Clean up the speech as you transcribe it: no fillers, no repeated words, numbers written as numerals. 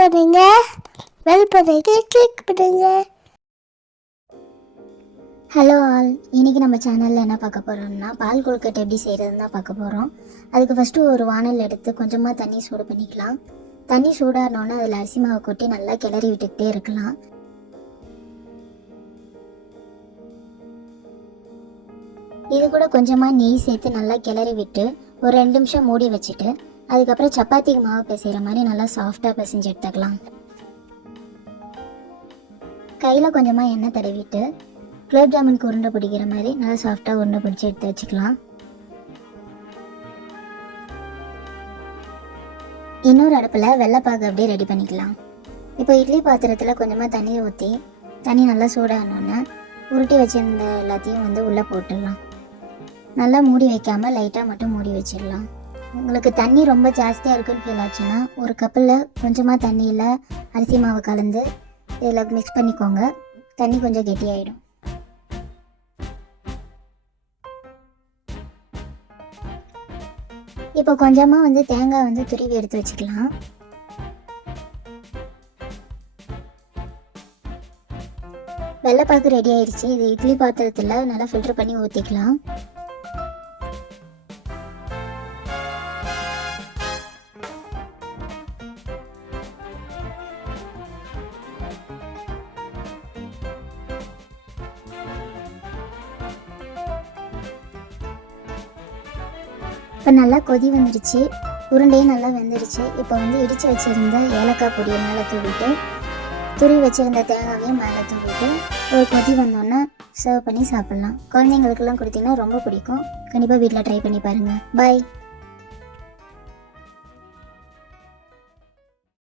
பண்ணுங்க, பெல் பட்டனை கிளிக் பண்ணுங்க. ஹலோ ஆல், இன்றைக்கி நம்ம சேனலில் என்ன பார்க்க போகிறோம்னா பால் கொழுக்கட்டை எப்படி செய்கிறதுன்னு தான் பார்க்க போகிறோம். அதுக்கு ஃபஸ்ட்டு ஒரு வானல் எடுத்து கொஞ்சமாக தண்ணி சூடு பண்ணிக்கலாம். தண்ணி சூடானோன்னே அதில் அரிசி மாவை கொட்டி நல்லா கிளறி விட்டுக்கிட்டே இருக்கலாம். இது கூட கொஞ்சமாக நெய் சேர்த்து நல்லா கிளறி விட்டு ஒரு 2 நிமிஷம் மூடி வச்சுட்டு அதுக்கப்புறம் சப்பாத்திக்கு மாவு பிசைகிற மாதிரி நல்லா சாஃப்டாக பிசைஞ்சு எடுத்துக்கலாம். கையில் கொஞ்சமாக எண்ணெய் தடவிட்டு குலோப் ஜாமுனுக்கு உருண்டை பிடிக்கிற மாதிரி நல்லா சாஃப்டாக உருண்டை பிடிச்சி எடுத்து வச்சுக்கலாம். இன்னொரு அடுப்பில் வெள்ளைப்பாகு அப்படியே ரெடி பண்ணிக்கலாம். இப்போ இட்லி பாத்திரத்தில் கொஞ்சமாக தண்ணி ஊற்றி தண்ணி நல்லா சூடானோன்னே உருட்டி வச்சுருந்த எல்லாத்தையும் உள்ளே போட்டுடலாம். நல்லா மூடி வைக்காமல் லைட்டாக மட்டும் மூடி வச்சிடலாம். உங்களுக்கு தண்ணி ரொம்ப ஜாஸ்தியாக இருக்குன்னு ஃபீல் ஆச்சுன்னா ஒரு கப்பில் கொஞ்சமாக தண்ணியில் அரிசி மாவு கலந்து இதில் மிக்ஸ் பண்ணிக்கோங்க. தண்ணி கொஞ்சம் கெட்டியாயிடும். இப்போ கொஞ்சமாக தேங்காய் துருவி எடுத்து வச்சுக்கலாம். வெள்ளைப்பாக்கு ரெடி ஆயிடுச்சு. இது இட்லி பாத்திரத்தில் நல்லா ஃபில்டர் பண்ணி ஊற்றிக்கலாம். இப்போ நல்லா கொதி வந்துடுச்சு, உருண்டையும் நல்லா வெந்துடுச்சு. இப்போ இடித்து வச்சுருந்த ஏலக்காய் பொடியை மேலே தூவிட்டு துருவி வச்சுருந்த தேங்காயையும் மேலே தூவிட்டு ஒரு கொதி வந்தோன்னே சர்வ் பண்ணி சாப்பிட்லாம். குழந்தைங்களுக்கெல்லாம் கொடுத்தீங்கன்னா ரொம்ப பிடிக்கும். கண்டிப்பாக வீட்டில் ட்ரை பண்ணி பாருங்கள். பாய்.